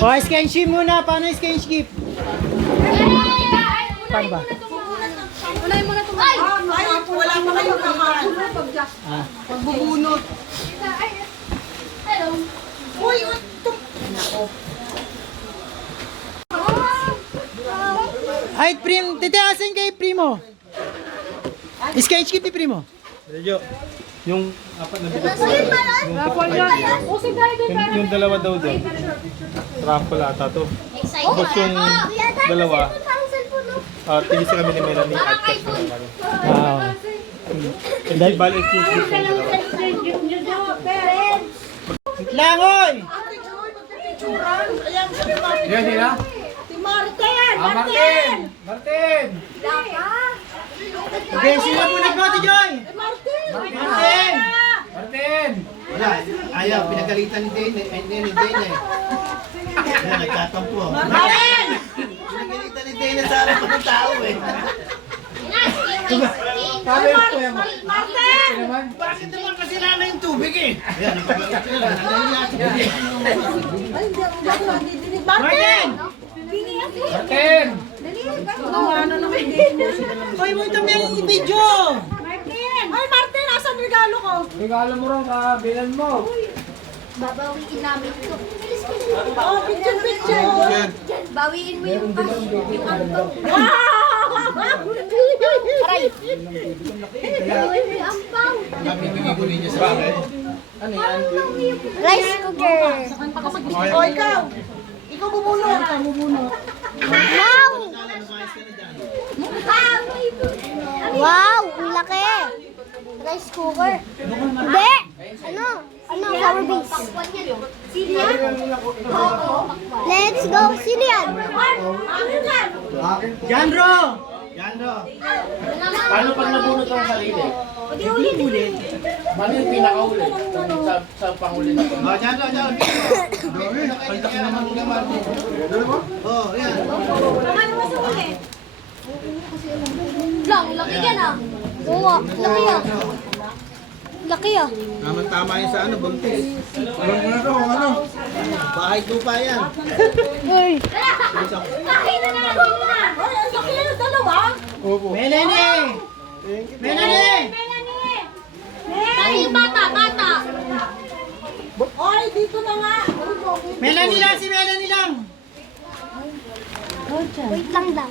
O, skinship muna. Paano skinship? Paano ba? Unahin mo na ito. Ay! Wala pa kayong kakaan. Pagbubunot. Hello. Uy, ito. Ay, titiasin kay Primo. Skinship ni Primo. Medyo, yung apat na bitak. Yung dalawa daw doon. Raffle ata to. Tapos yung dalawa, tigisa kami ni Melanie at cut na kami. Wow. Hindi balik yung dalawa. Langoy! Yan sila? Si Martin! Martin! Martin! Okay, sila po nagbote, Joy! Martin! Martin! Martin! Wala, ayaw, pinagalitan ni Dane, ni Dane eh. Yan, nagtatampo. Martin! Pinagalitan ni Dane sa harap ng tao eh. Martin! Bakit naman kasi nana yung tubig eh? Yan, napagalit sila, nanahiya sa tubig. Ay, hindi ako nadidinig. Martin! Martin! Ano naman din? Hoy, mo ito may video! Martin! Ay, Martin! Asan regalo ko? Regalo mo rin sa bilan mo. Babawiin namin ito. Oh, picture! Bawiin mo yung cash. Yung ampaw. Aray! Bawiin mo yung ampaw. Bibigay ko ninyo sa akin. Rice cooker. O, ikaw! Ikaw bubunot. Wow! Wow! Ang laki! Rice cooker. Hindi! Ano? Ano? Flower base. Sino yan? Let's go! Sino yan? Jandro! Yando. Paano pag nabunot ang sarili? Paano yung pinakauli? Sa panghuli na Oh, Yando, Yando. Paltak na naman mga Martin. Oh, yan. Lang, laki yan ah. Oo, laki ah. Laki ah. Tama yung sa ano, buntis. Ano? Bahay tupa yan. Uy! Nakita na lang mo na. Ay, ang laki yan, dalawa! Melanie! Melanie! Ano yung bata? Bata. Ay, dito na nga! Melanie lang, si Melanie lang! Wait lang daw.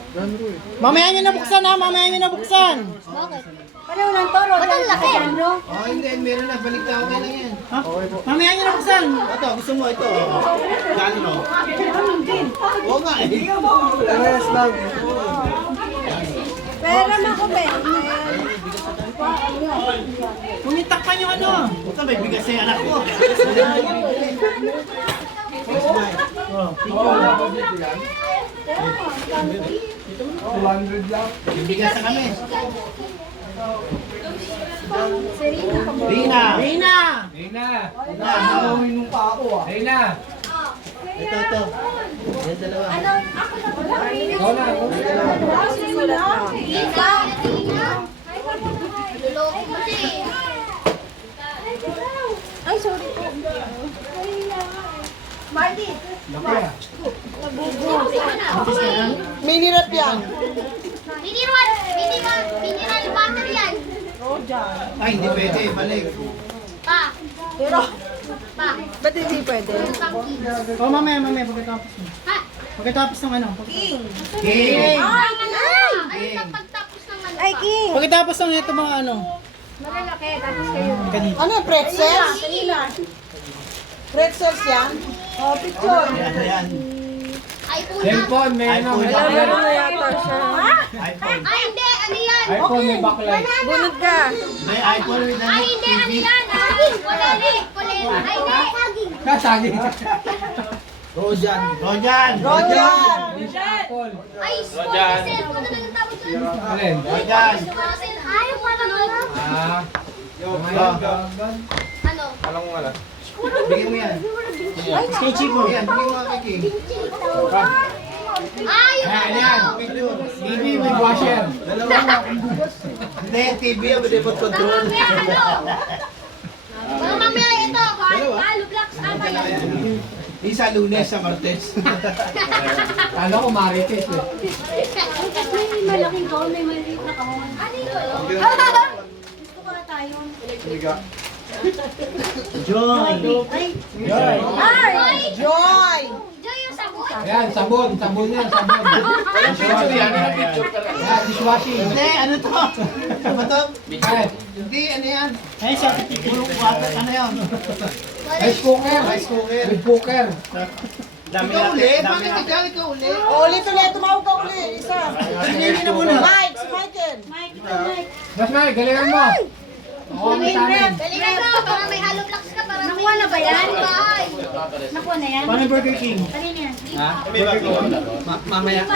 Mamaya nyo nabuksan ha, mamaya nyo nabuksan! Bakit? Ano lang to? Ba't ang laki? Oh, hindi. Meron na. Balik na okay lang yan. Ha? Mamaya nyo nabuksan! Ito, gusto mo ito. Gano no? Oo nga eh. Pera mo ko, Ben. Pumitakpan yung ano! Puta, may bigas sa anak ko. May bigas na kami. Rina. Rina! Rina! Rina. Rina! Ito. Yan dalawa. Ikaw na. Isa. Luloko mo siya eh. Ay, sorry po. Martin! Minirap yan. Mineral water yan. Ay, hindi pwede. Balik. Pa. Pero, Pa. ba't hindi pwede? O mamaya, pagkatapos mo. Ha? Pagkatapos ng ano? King! King. Ay, ano pagtapos ng ano Ay, pa? King! Pagkatapos ng ito mga ano? Malalaki, tapos kayo. Kanina. Ano, pretzels? Pretzels yan? Oh, picture. Yan. iPhone na. Cellphone, may ano, may iPhone. backlight. yata siya. iPhone. Ay, hindi. Ano yan? iPhone, may backlight. Bunod ka. May iPhone with Ay, hindi. Ano yan? Kulere. Ay, hindi. Kasagi. Rojan. Rojan! Apple. Ay, spoil. Cellphone na lang ang tawag doon. Alin? Rojan. Ayaw pa naman. Ah. Ano? Alam mo wala. Bigyan mo yan. Sketchy po. Yan, bigyan mo kay King. Ay, Ayan, yan. TV with washer. Dalawa na. Hindi, TV ang remote control. Mga mamaya ito. Halo blocks. Tama yan. Isa Lunes sa Martes. Kala ko Marites eh. May malaking kahon, may maliit na kahon. Ano yun? Gusto ko na tayo. Joy. Ay! Joy! Joy yung sabon. Ayan, sabon. Sabon yan, sabon. Yan, dishwashing. Hindi, ano to? Ano to? Ay, Hindi, ano yan? Ay, siya. Puro water, ano yan? rice cooker. Rice cooker. With cooker. Ikaw ulit? Bakit ikaw ulit? Ulit, tumawag ka ulit. Isa. Hindi na muna. Mike, si Michael. That's right, galingan mo. Oo, may sa amin. Galingan mo, para may hollow blocks ka. Nakuha na ba yan? Bahay. Nakuha na yan? Paano Burger King? Kanina yan. Mamaya.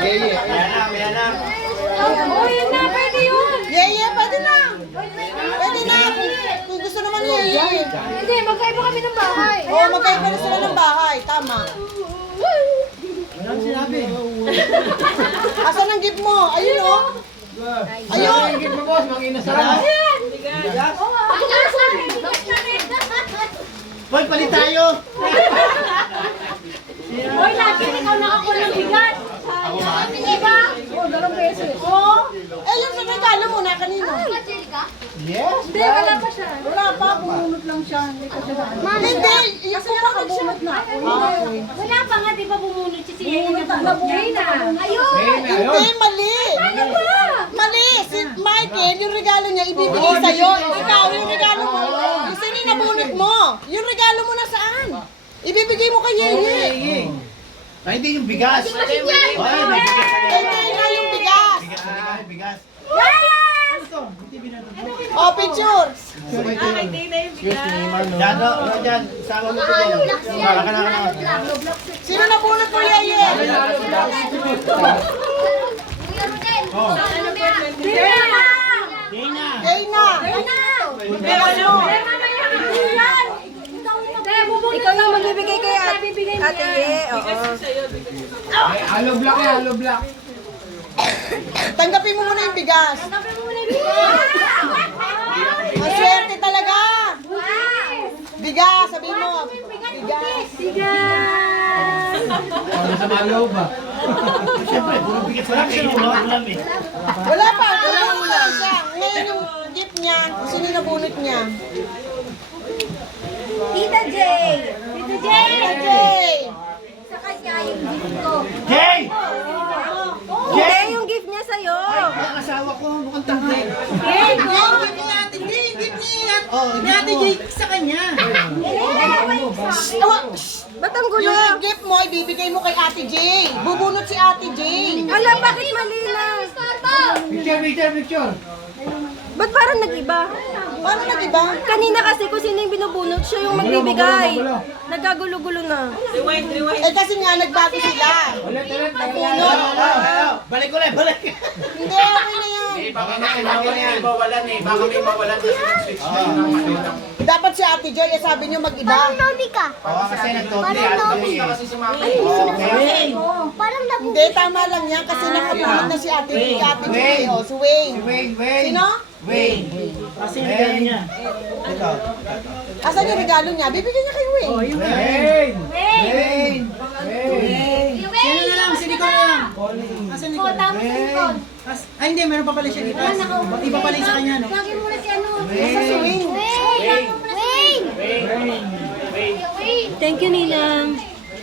Ayan na. Oh, yun na, pwede yun. Yeah, pwede na. Pwede na. Kung gusto naman niya. Hindi, magkaiba kami ng bahay. Oo, magkaiba na sila ng bahay. Tama. Walang sinabi. Asan ang gift mo? Ayun o. Ayun! Higit mo, boss. Mga inasarap. Boy, palit tayo. Hoy, lagi ikaw nakakuha ng bigat. Ako ba? Diba? Oh, 2 beses. Oo. Eh, yung sa regalo mo na kanino? Yes. Hindi, wala pa siya. Wala pa, bumunot lang siya. Hindi ka siya. Hindi, yung pumunot siya. Wala pa nga, di ba bumunod si Siya na Ayun! Ayun. Hindi, mali. Ano ba? Mali. Si Michael, yung regalo niya ibibigay sa'yo. Ikaw, yung regalo mo. Kasi yung nabunot mo. Yung regalo mo na saan? Ibibigay mo kay Yeye. Ay, hindi yung bigas. Ay, may bigas. Hindi na yung bigas. Bigas. Yes! Oh, pictures. Dyan, no, dyan. Sama mo ko dyan. Sino nabunot mo, Yeye? Dana. Dana. Ikaw na magbibigay kay Ate Ye. Oo. Ay, halo block yan, halo block. Tanggapin mo muna yung bigas. Ang swerte talaga. Bigas, sabihin mo. Bigas. Ano sa mga loob ba? Siyempre, puro bigas na kayo. Wala pa. Wala siya. Ngayon yung gift niya, sino yung nabunot niya? Tita J! Tita J! Jay! Sa kanya yung gift ko. Jay! Hindi, yung gift niya sa'yo. Ang asawa ko, mukhang tangke. Hey, go! Oh, Ni Ate Jay sa kanya. Ba't ang gulo? Yung gift mo, ibibigay mo kay Ate Jay. Bubunot si Ate Jay. Alam, bakit mali na? Picture. Ba't parang nag-iba? Paano nag-iba? Kanina kasi kung sino yung binubunot, siya yung magbibigay. Nagkagulo-gulo na. Eh kasi nga, nagbago sila. Balik ulit, balik. Hindi, okay na yan. Baka may mawalan eh. Baka may mawalan kasi nag-switch na yun ang ano. Dapat si Ate Joy, sabi niyo mag-iba. Lodi ka. Oo, kasi nag-tote. Parang Lodi. Kasi si Mami. Okay. Parang Hindi, tama lang yan kasi nakabunot na si Ate Joy. O, si Wayne. Wayne. Sino? Wayne. Kasi yung regalo niya. Ito. Asan yung regalo niya? Bibigyan niya kay Wayne. Wayne! Wayne. Sino na lang? Si Nicole na lang. Asan ni Nicole? Tapos yung Ay, hindi. Meron pa pala siya dito. Iba pala yung sa kanya, no? Lagi mo na si ano. Asa si Wayne? Wayne! Thank you, Ninang.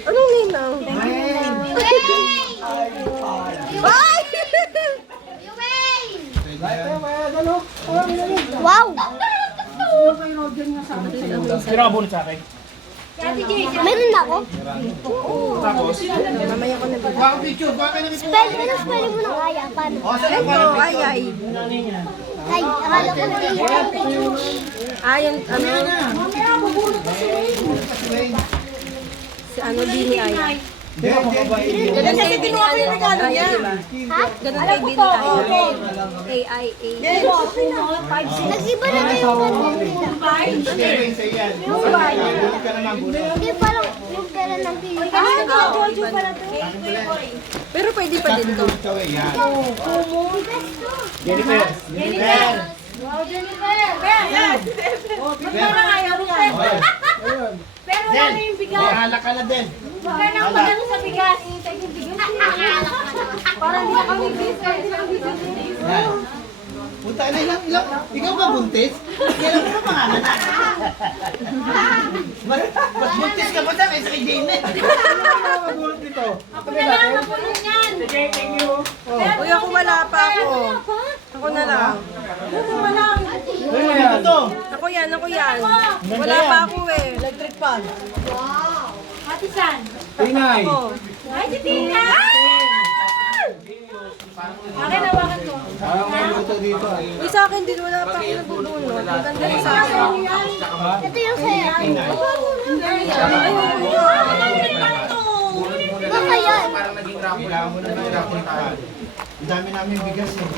Anong Ninang? Wayne! Ay! Wow! Sino ka bunot sa akin? Meron na ako. Baka picture, baka na Spelling mo ng aya. Paano? O, saan ang pala picture? Ay. Nanay niya. Ay, akala ko na Ayon, ano? Si ano, Dini Ay. Ganun kasi kinuha ko yung regalo niya. Ha? Ganun kay Dini Ay. A-I-A. Nag-iba na kayo ng Wayne, sa'yo yan. Bunot ka na lang, bunot. Hindi parang yung gano'n ng pili. Pero pwede pa din to. Ikaw eh, yan. Jennifer. Jennifer. Wow, Jennifer! Ben. Ayaw niya. Pero wala na yung bigas. Bahala ka na din. Huwag ka nang magano sa bigas. Parang hindi na kami bigas. Yan. Punta na ilang. Ikaw ba buntis? Kailan mo ba pangalan? Mas buntis ka pa dyan kaysa kay Jane. Magulot dito. Ako na lang napunod yan. Uy, ako wala pa ako. Ako na lang. Ano to? Ako yan. Wala pa ako eh. Electric fan. Ate San. Tingay. Ako. Ay, si Tina! Akin, hawakan ko. Parang may luto dito. Uy, sa akin din, wala pa ako nabubunot. Maganda yung sa akin. Ito yung saya. Baka yan. Ang dami namin bigas eh.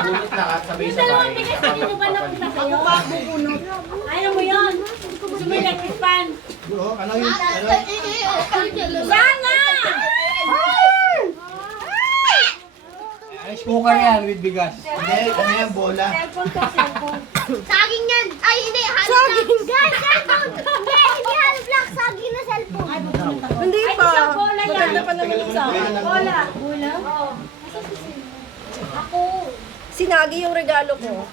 Yung dalawang bigas, hindi mo ba napunta sa'yo? Ako pa bubunot. Ayaw mo yun. Gusto mo electric fan. Oo, ano yun? Sana! Rice cooker yan with bigas. Hindi, ano yan, bola. Saging yan! Ay, hindi! Saging! Guys, cellphone! Hindi! Hindi hollow block! Saging na cellphone! Hindi pa. isang bola yan. Maganda pa naman yung sa akin. Bola! Bola? Oo. Ako! Sinagi yung regalo ko.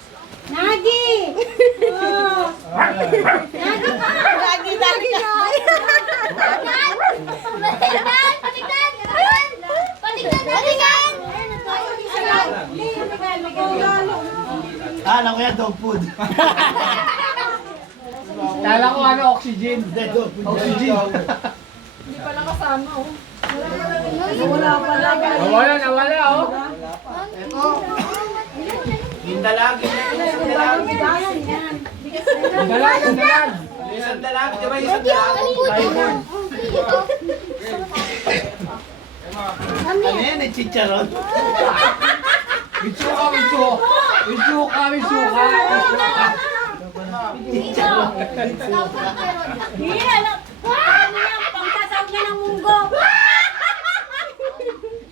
Nagi! Oh. Nagi pa! Lagi. Patignan! Patignan! Patignan! Patignan! Ah, alam ko yan, dog food. Kala ko ano, oxygen. Hindi, dog food. Oxygen. Nawala oh. Yung dalag. Dalag. Isang dalag, di ba? Lagi ako ulit. Ano yan, eh, chicharon? Mitsuka. Hindi, alam. Ano yan? Pangsasawag na ng munggo.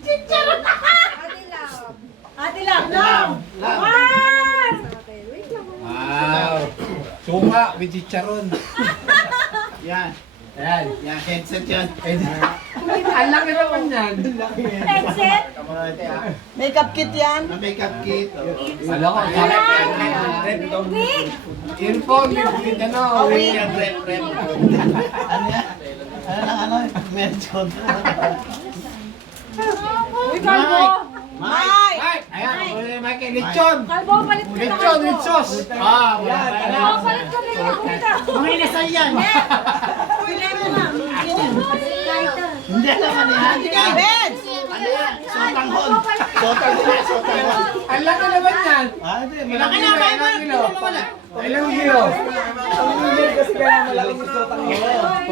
Chicharon! Ate lang. Wow. Suka with chicharon. Yan. Ayan. Yan, headset yan. Ang laki naman yan. Headset? Makeup kit yan. Na makeup kit. Alam ko, Wig! earphone with ano, with Yan, rep. Ano yan? Ano, medyon. Uy, kalbo. Mike! Mike! Ayan, Mike, lechon! Kalbo, palit mo na Lechon kalbo. with sauce! Ah, wala ka na. Oh, palit ka na yung kita. Mga inasal yan! Uy, lemon lang. Hindi alam ano yan. Benz! Ano yan? Sotanghon. Sotanghon. Ang laki naman yan! Ah, hindi. Ilang kilo? Ilang kilo?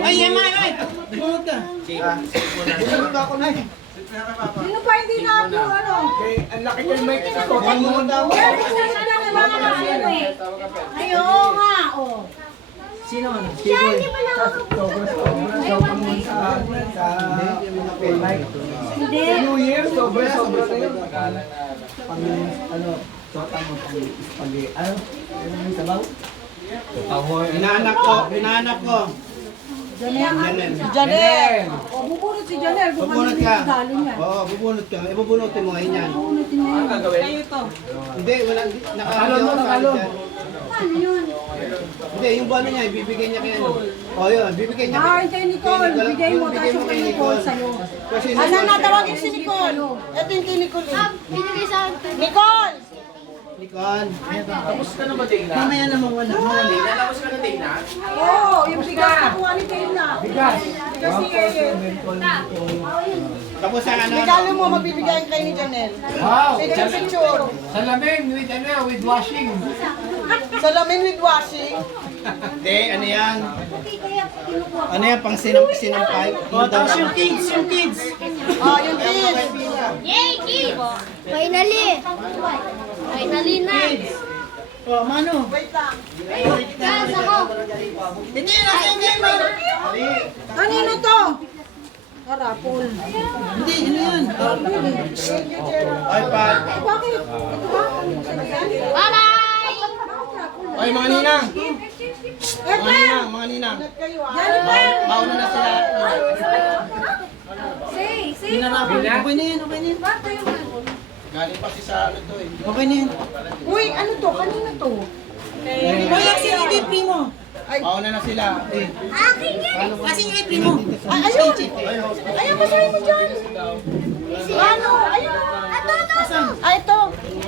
Ay, yan mga ay! Bunod ka. Bunod ka ako na eh. Sino pa hindi na ano? Ang laki ng mic ito. Bunod daw. Ayaw nga, oh. Sino? Siya, hindi pa lang ako. Hindi. New Year, sobra na yun. Inaanak ko. Janel. Janel. Oh, bubunot si Janel. Bubunot ka. Oo, bubunot ka. Ibubunutin mo ngayon yan. Kayo to. Hindi, wala. Nakalo. Ano yun? Hindi, yung ano niya, ibibigay niya kay ano. O yun, bibigay niya. Ah, kay Nicole. Bigay mo. Tapos yung kay Nicole sa'yo. Kasi Ano na tawagin si Nicole? Ito yung kay Nicole. Ah, binigay sa akin. Nicole! Nikon. Mamaya na mawala. Oo, yung bigas na kuha ni kayo na. Bigas. Bigas ni Yeye. Tapos ang ano. Regalo mo mabibigay kay ni Janel. Wow. Pwede yung picture. Salamin with ano, with washing. Salamin with washing. Hindi, ano yan? Okay, kaya kinukuha ko. Ano yan, pang sinampay? Tapos yung kids, Oh, yung kids. Yay, kids! Finally! Finally na! Oh, mano. Wait lang. Guys, ako! Hindi, nasa hindi mo. Kanino to? Karapol. Hindi, ano yan? Ay, pa. Bakit? Ito ba? Bye-bye! Ay, mga ninang! Mga ninang! Mauna na sila. Say. Okay na yan. Galing pa si sa ano to eh. Okay na yan. Uy, ano to? Kanina to? Kaya sino ito yung primo? Mauna na sila. Eh. Kasi yung kay primo. Ayun! Ayun, basahin mo dyan! Ano? Ayun! Ito!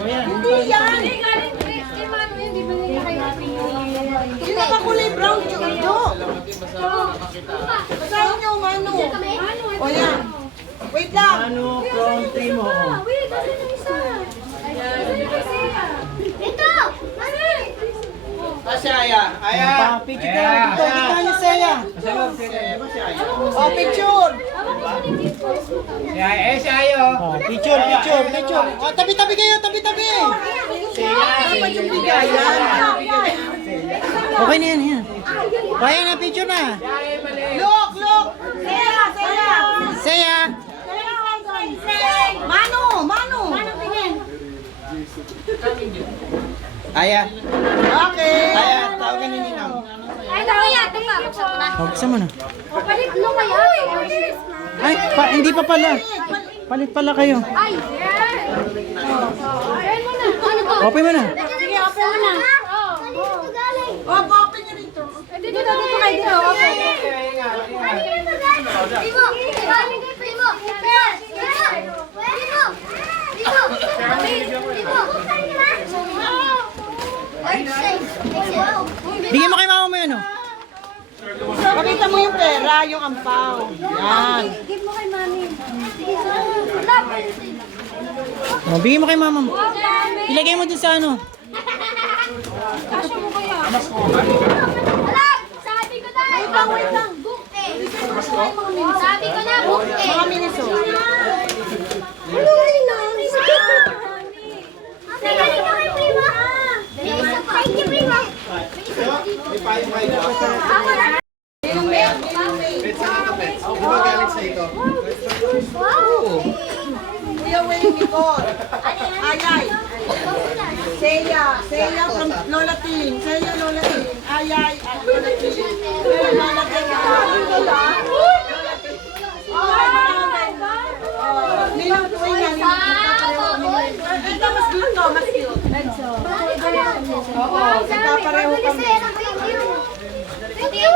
Hindi yan! Yung nakakulay brown, Jo! Basahin niyo, Mano! O yan! Wait lang! Ano from primo? Wait, kasi yung isa. Ito! Si Aya. Aya! Picture tayo dito. Kita niyo Saya. Si Aya. O, picture! Si Ayo. Picture. O, tabi-tabi kayo. Tabi-tabi. Dapat yung bigayan. Okay na yan. Kaya na, picture na. Look! Saya! Saya. Mano! Aya. Okay! Aya, tawagan ni Ninang. Ay, kaya, ito pa. Buksan ko na. Buksan mo na. Palit mo kaya? Ay, hindi pa pala. Palit pala kayo. Ay, yan. Ayan mo na. Ano to? Open mo na. Sige, open mo na. Kanino to galing? Open niyo rito. Dito kayo dito. Open. Kanino to galing? Primo. Galing kay Primo. Bigyan mo kay mama mo yun, oh. Pakita mo yung pera, yung ampaw. Yan. Give mo kay Mami. Sige, wala. Oh, bigyan mo kay mama mo. Ilagay mo din sa ano. Kasya mo kaya? Wala! Sabi ko na! Wait lang. Book eh. Sabi ko na, book eh. Mga miniso. Ano yun na? Ate, galing ka kay Prima. Thank you, Prima. May payo kayo. Ako na. Pets sa ito, pets. Di ba galing sa ito? Wow! Kuya Wayne Nicole. Ayay. Seya from Lola Tin. Seya Lola Tin. Ayay. Lola Tin. Lola Tin. Lola. Ninang tuwing yan. Ito mas gusto. Mas cute. Wow, Nagpapareho kami. Thank you.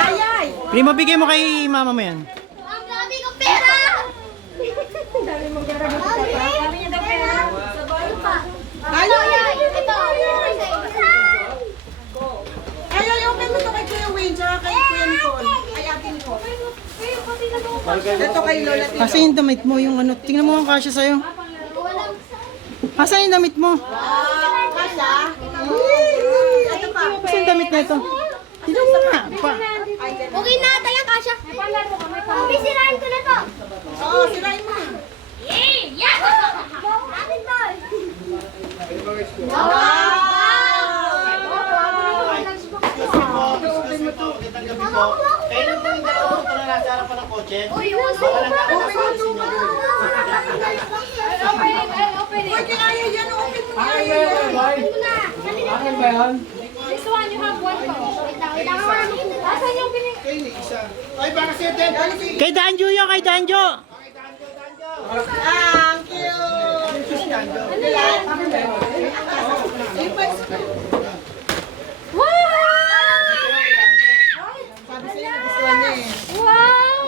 Ayay. Primo, bigay mo kay mama mo yan. Ang dami kong pera! Dami mong pera. Dami niya daw pera. Ayay. Ito. Ayay, open mo to kay Kuya Wayne tsaka kay Kuya Nicole. Ay, Ate Nicole. Ito kay Lola Tin. Kasi yung damit mo, yung ano, tingnan mo ang kasya sa'yo. Asan yung damit mo? Kasha. Ito pa. Asan yung damit na ito? Tingnan mo nga. Okay na, tayo kasha. Mami, sirain ko na to. Oo, sirain mo. Yeah! Atin to. Kayo na po yung dalawa ito na nasa harapan ng kotse. Uy, open it. Uy, kaya Ayay yan. Open mo na. Akin ba yan? This one, you have one po. Wait lang. Asan yung pinig? Kayo ni isa. Ay, baka si Eden. Kay Danjo yun, kay Danjo. Thank you. Sabi sa'yo, nagustuhan niya eh. Wow!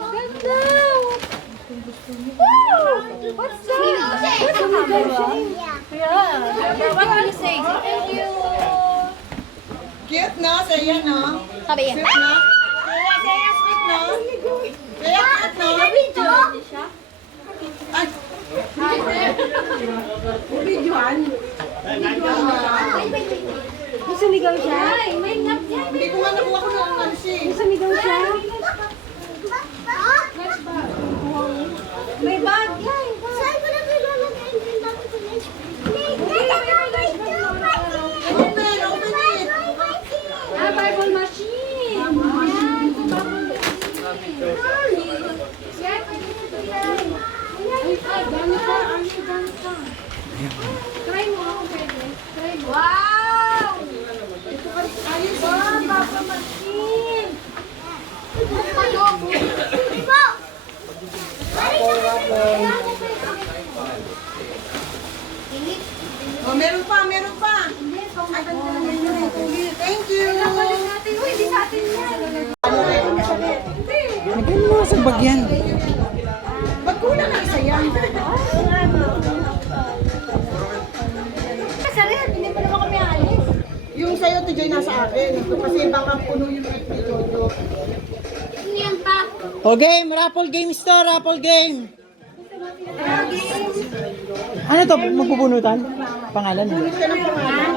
Ganda! Wow! What's that? What's that? Yeah. What do you say? Thank you. Cute na, Saya no? Sabi yan. Sweet na? Saya sweet no? Saya cute no? Ay! Videoan? Sumigaw siya? May ngap yan. Hindi ko nga nakuha ko ng ano siya eh. Sumigaw siya? May bag yan. Saan ko na pinalagay? Open, open it! Ah, Bible machine. Ayan, ito Bible machine. Yan, pwede mo ito yan. Ay, dami pa. Dami pa. Try mo ako, pwede. Oh, meron pa, meron pa. Thank you. Hindi sa atin yan. Nagano mo sa bagyan. Magkulang na isa yan. Sarap, hindi pa naman kami alis. Yung sa'yo, Tijoy, nasa akin. Kasi baka puno yung mic ni Jojo. Hindi yan pa. O game, raffle games to, raffle game. Ano to, magpupunutan? Pangalan mo? Punit ka ng pangalan.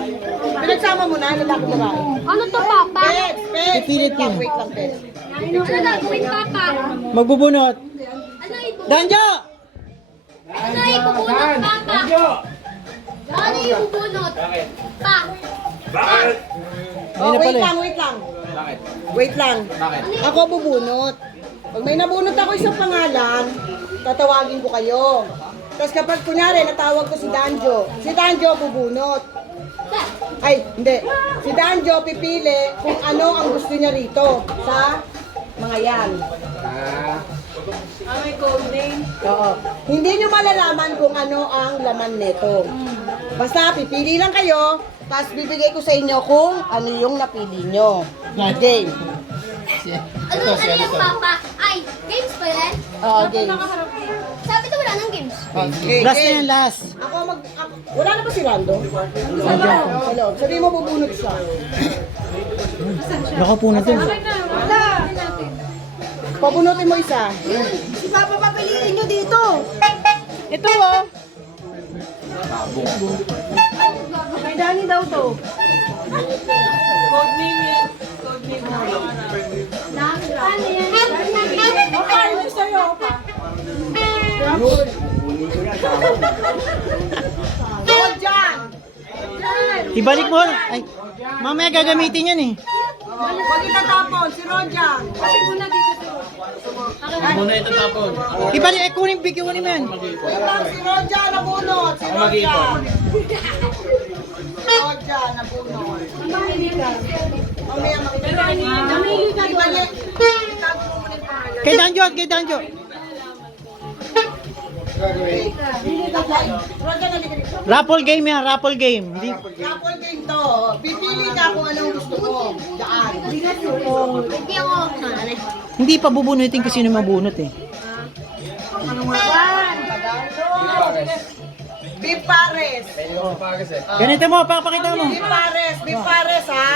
Pinagsama mo na, lalaki babae. Ano to, Papa? Pet, pet. Pipilit yun. Wait lang, pet. Ano gagawin, Papa? Magbubunot. Ano ibubunot? Danjo! Ano ibubunot, Papa? Ano ibubunot? Pa. Oh, Ayun na wait pala eh. lang, wait lang. Wait lang. Ako bubunot. Pag may nabunot ako isang pangalan, tatawagin ko kayo. Tapos kapag kunyari, natawag ko si Danjo bubunot. Ay, hindi. Si Danjo pipili kung ano ang gusto niya rito sa mga yan. Oo. Hindi nyo malalaman kung ano ang laman nito. Basta pipili lang kayo, tapos bibigay ko sa inyo kung ano yung napili nyo. Game. Ano yung Papa? Ay, games pa yan? Oo, game. Sabi na wala nang games. Okay, Last na yan, last. Wala na ba si Rando? Sa loob. Sabi mo bubunot siya. Nakapunot to. Pabunutin mo isa. Si Papa papiliin nyo dito. Ito oh. Kay Dani daw to. Code name yan. Code name mo. Ano yan? Okay, ano sa'yo pa? Code dyan. Ibalik mo. Ay, mamaya gagamitin yan eh. Huwag itatapon, si Ronja. Muna ito tapon. Ibalik, kunin, bigyan ko naman. Wait lang, si Ronja nabunot. Si Ronja. Ronja nabunot. Mamaya makikita. Namili ka doon. Itago mo muna yung pangalan. Kay Danjo, kay Danjo. Ronja, nalika dito. Raffle game yan, raffle game. Hindi. Couple game to. Pipili ka kung anong gusto mo. Daan. Hindi ako. Hindi pa bubunutin kasi sino mabunot eh. Beef Pares. Ganito mo, papakita mo. Beef Pares. Beef Pares, ha?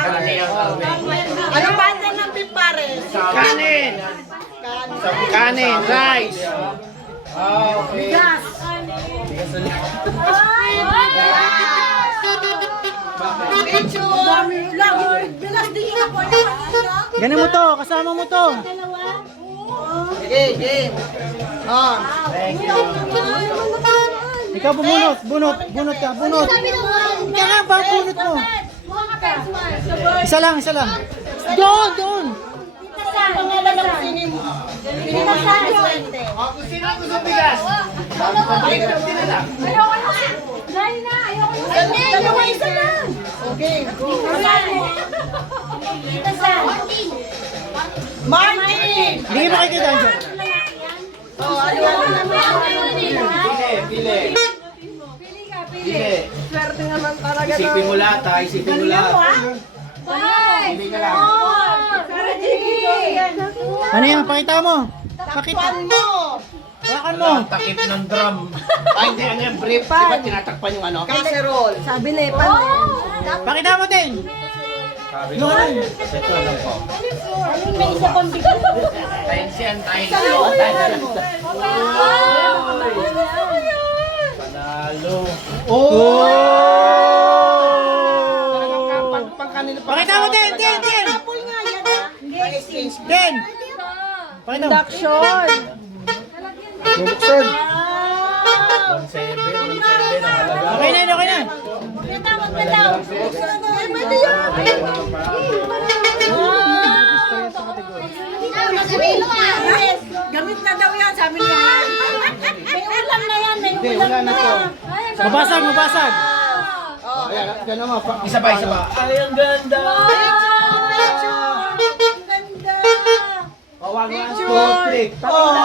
Anong banda ng Beef Pares? Kanin! Kanin, rice! Bigas. Picture. Bigas din yun ako. Ganun mo to, kasama mo to. Game. Oh. Ikaw bunot, bunot ka, bunot. Sabi na one. Kaya nga, bunot mo. Mukha ka first one. Isa lang, isa lang. Doon, doon. Pangalan ng sining. Kung sino ang gusto bigas? Ayoko na. Dahil na, ayoko na. Dalawa isa lang. Okay. Martin. Bigyan mo kay Danjo. Oh, ano? Pili. Pili. Swerte naman talaga. Isipin mo lahat ha, isipin mo lahat. Pili ka lang. Ano yan, pakita mo. Pakita. Takpan mo. Hawakan mo. Takip ng drum. Ay, hindi, ano yung brief? Di ba tinatakpan yung ano? Casserole. Sabi na Pakita mo din. No, ano? Ito lang po. Tiles yan, tiles. Panalo. Oh! Pangkanino pa. Pakita mo din, din. Apple nga yan, ha? Den. Pakita mo. Action. Bubuksan. 1-7 ang halaga. Okay na, okay na. Pwede yan. Yes, gamit na daw yan, sabi niya. May ulam na yan, may Hindi, wala na to. Mabasag, mabasag. Ayan, gano'n mo. Isa pa, isa pa. Ay, ang ganda. Ang ganda. Wag nga ang sport trick. Oh!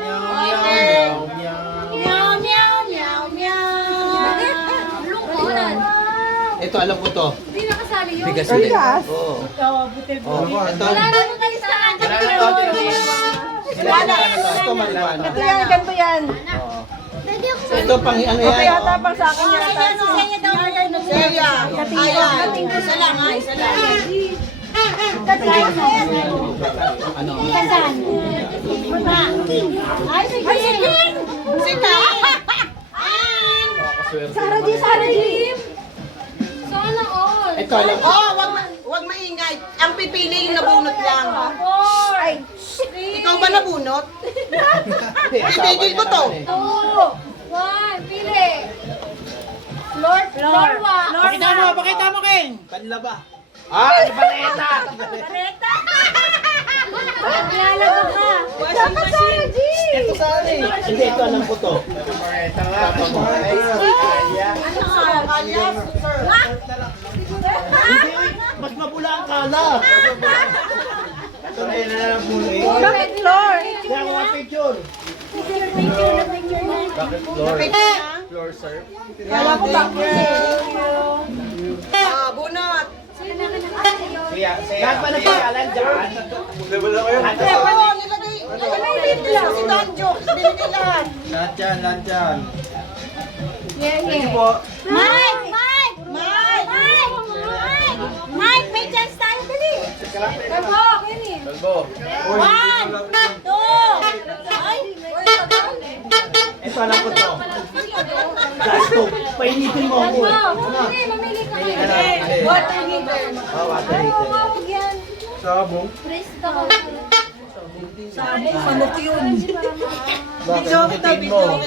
Meow, meow, meow, meow. Meow, meow, meow, meow. Ito, alam ko to. Hindi nakasali yun. Bigas. Oo. Ito. Wala na nung tayo sa akin. Ito, marijuana. Ito yan, ganito yan. Ito, pang ano yan. Kaya tapang sa akin yan. Seya. Ayan. Isa lang ha, isa lang. Ano? Ay, sige. Sige. Sarah Jim. Sana all. Ito, alam ko. Oh, wag maingay. Ang pipili yung nabunot lang. Ay, Ikaw ba nabunot? Itigil ko to. 2, 1, pili. Floor 1. Pakita mo, Ken. Kanila ba? Ah, ano ba neta? Maglalaro ka. Dapat Sarah G. Ito sa akin. Hindi, ito alam ko to. Tapa mo. Alias, sir. Hindi, mas mapula ang kala. Ito na yun na muli. Bakit floor? Kaya ako ang picture. Bakit floor? Floor, sir. Kala ko ba? Ah, bunot. Lahat pa na pangalan dyan. Oo, nilagay lang si Danjo. Binigay lahat. Lahat dyan. Mike! Mike! Mike, may chance tayo, dali. Kalbo, Kenny. 1, 2, ay. Ito alam ko to. Gasto. Painitin mo ako. Hindi, mamili ka kayo. Water heater. Oh, water heater. Tawag yan. Sabong. Presto. Samok yun. Bakit simutin mo?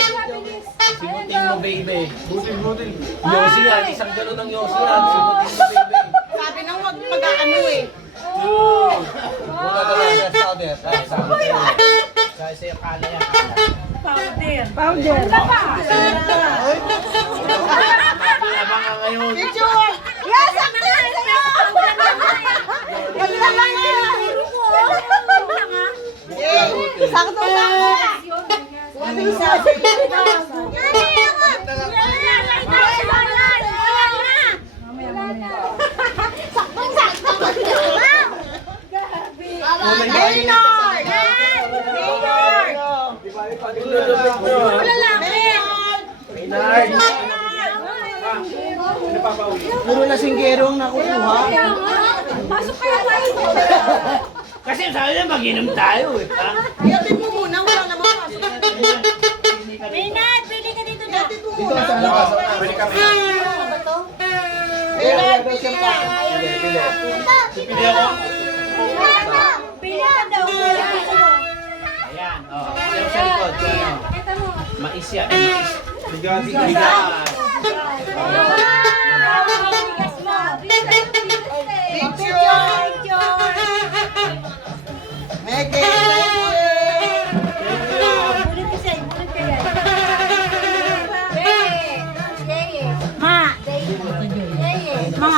Simutin mo, baby. Butil. Yossi yan. Isang galon ng Yossi yan. Simutin mo, baby. Sabi nang wag mag-ano eh. Muna ka lang sa powder. Ay, sabi ko. Kasi yung kala yan. Powder. Abang ka ngayon. Picture! Yes, sakto na sa'yo! Wala lang yan! Yay! Sakto lang! Wala isa. Maynard! Maynard! Maynard! Puro lasinggero ang nakukuha. Pasok kayo tayo. Kasi sabi na mag-inom tayo eh. Ha? Iatid mo muna, wala namang pasok. Maynard, pili ka dito na. Iatid mo Dito muna. sa labas. Pwede kami. Maynard, pili ka. Pili ako. Pili ka daw. Ayan. Oh. Yung sa likod. Ano? Pakita mo. Mais yan. Ay, mais. Bigas. Bigas. Picture! Mege! Bulit ka sa'yo, bulit ka yan. Ma. Ma.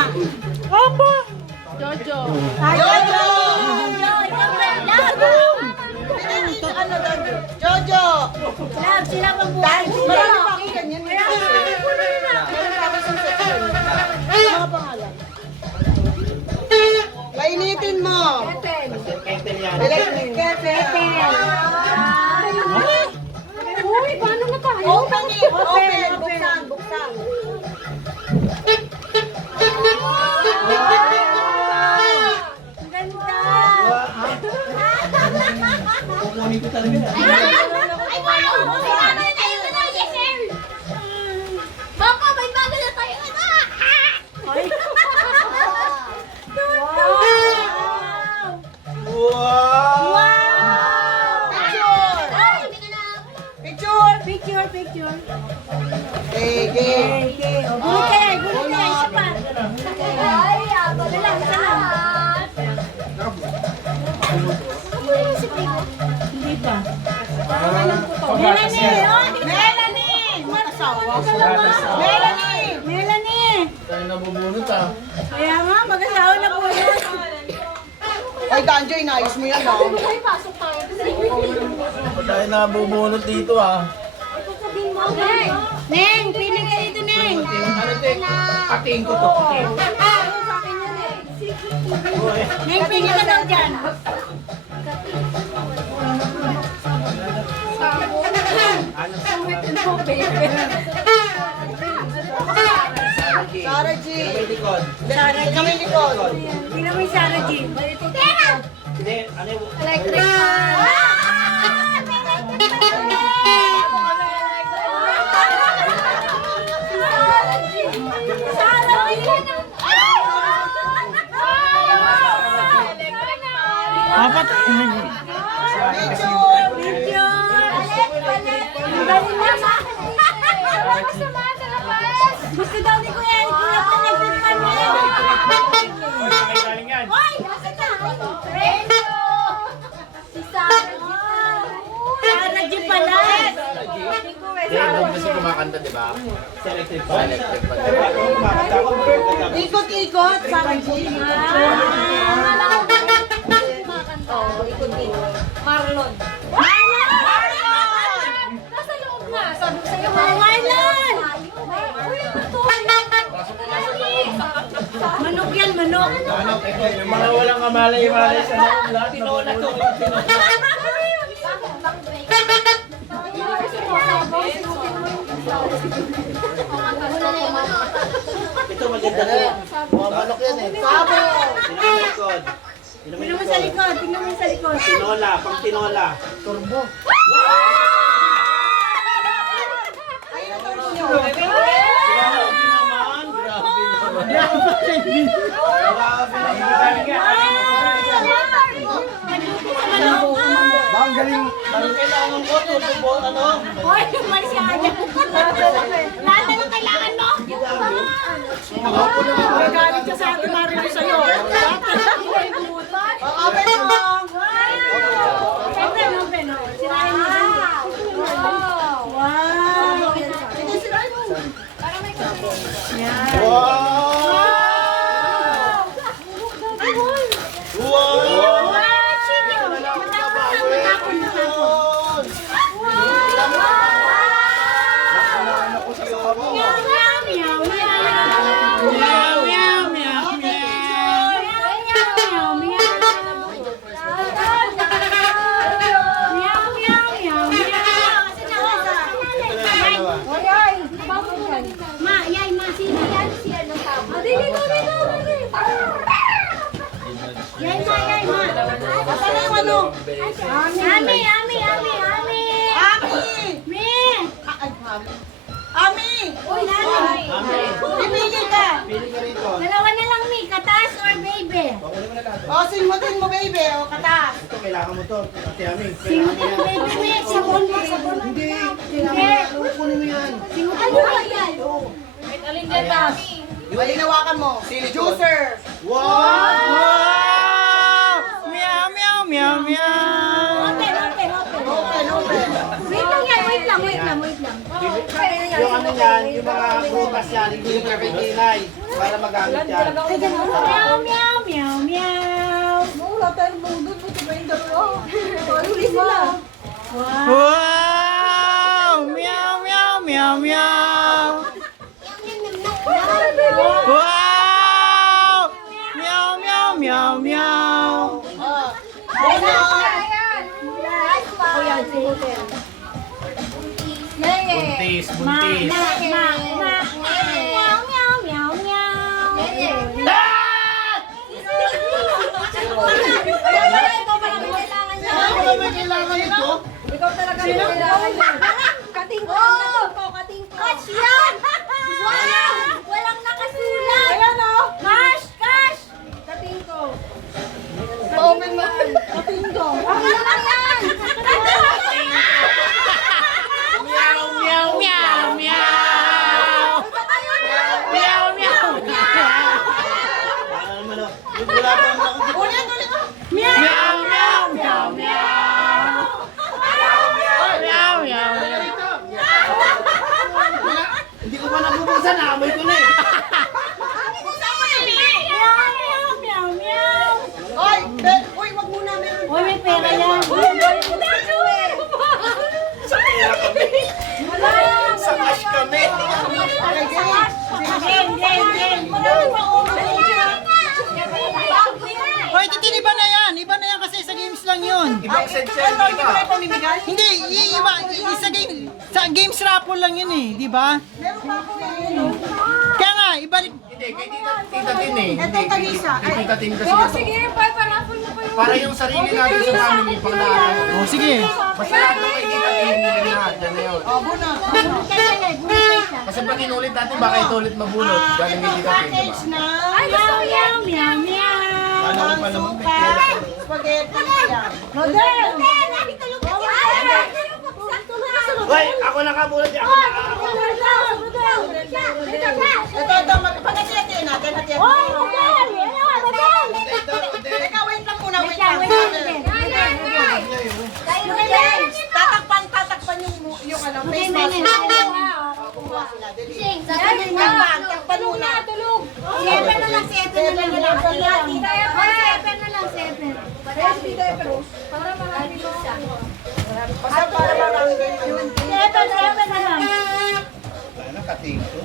Opo. Jojo. Jojo! Ano daw? Jojo! Lab, sila pang buhay. Dahil marami pa akong ganyan. Meron pa ako sa section. Mga pangalan. Painitin mo! Ketel yan. Electric kettle! Uy, paano na tayo? Open it! Open! Buksan! Buksan! Ang ganda. Kukunin ko talaga. Ay, wow! May bago na tayo na, yes, sir! Baka, may bago na tayo na! Wow! Picture! Picture, picture. Ege! Gulit ka yan, gulit ka yan, isa pa. Ay, abang lang, isa lang. Hindi pa. Melanie! Melanie! Melanie! Melanie! Tayo nabubunot ah. Kaya nga, mag-asawa na po yan. Ay, Danjo, inayos mo yan, ha? Ay, pasok tayo. Tayo nabubunot dito ah. Neng, pili ka dito, Neng. Ano, Tek? Patiin ko to. Patiin. May pingin ka daw dyan. Sarah G. Likod. Sarah G. Kami likod. Tingnan mo yung Sarah G. Tera! Hindi, ano yung... Electric fan! Gusto daw ni Kuya Eric yung electric fan mo. Hoy! Bakit na? Si Sarah G. Sarah G pala. Doon kasi kumakanta, di ba? Selective pa. Selective pa. Ikot-ikot, Sarah G. Marlon. Nasa loob na. Sabi ko sa'yo, Marlon! Uy, ano to? Manok yan, manok. Yung mga walang kamalay-malay sa lahat. Tinola to. Ito maganda to. Mga manok yan eh. Sabo. Likod. Tingnan mo sa likod, tingnan mo sa likod. Tinola, pang tinola. Turbo. Ayun ang turbo nyo. Grabe naman. Grabe naman. Bang galing. Anong kailangan ko? Turbo, ano? Hoy, umalis ka dyan. Lahat na lang kailangan mo. Magalit ka sa atin, Mario, sa'yo. Open mo. Open, open. Sirahin mo dyan. Wow. Sige, sirahin mo. Para may Wow! Wow! Asan na yung ano? Ami! Ami! Uy, nani! Pipili ka. Pili ka rito. Dalawa na lang, Mi. Katas or baby? Pakunin mo na lahat. O, singmutin mo, baby. O, katas. Ito, kailangan mo to. Ate Ami. Singutin mo, baby, Mi. Sabon mo, sabon mo. Hindi. Hindi. Kunin mo yan. Singutin mo ba yan? Alin gatas? Malinawakan mo. Juicer. Wow! Meow, meow, meow, meow. Open, open, open. Open, open. Wait lang yan, wait lang. Yung ano yan, yung mga prutas yan, hindi yung kakikinay. Para magamit yan. Meow, meow, meow, meow. Wala tayong bundod. Buti ba yung dalawa? Huli sila. Wow! Meow, meow, meow, meow. Wow! Meow, meow, meow, meow. Buntis, buntis. Meow, meow, meow, meow. Ano ba kailangan ito? Kating ko. Catch yan! Walang nakasulat. Ayan o. Cash, cash. Kating ko. Pa-open mo. Kating ko. Ano lang yan? Meow, meow, meow, meow. Meow, meow, meow. Ano naman o? Yung wala pa naman ako. Ulit. Meow, meow, meow, meow. Meow, meow, meow. Hindi ko pa nabubuksan, naamoy ko na eh. Oy, uy, wag muna. Meron. Uy, may pera yan. Sa cash kami. Hindi, hindi, hindi. Naka-accent siya dito. Hindi, iba, isa game. Sa games raffle lang yun eh, di ba? Meron pa ako eh. Kaya nga, ibalik. Hindi, kay Tita Tin eh. Ito yung tagisa. Kay Tita Tin kasi Oh, ito. sige, parapol mo pa yung... Para yung sarili natin sa family, pang naalala. O sige. Basta lahat ng kay Tita Tin, yan na, dyan na yun. Oh, bunot. Kasi pag inulit natin, baka ito ulit mabunot. Galing kay Tita Tin, diba? Package na. Ay, gusto ko yan! Meow, meow! Ano ko pa naman may Suka. pera. Spaghetti yan. Model! Lagi tulog ka siya! Hoy, ako nakabulat yan. Ako Ito, pag-hati-hatiin natin. Teka, wait lang muna, wait lang. Tatakpan yung ano, face mask. Takpan muna. Seven na lang. Para marami mo siya. Basta para marami yun. Seven na lang. Ano, kating ko.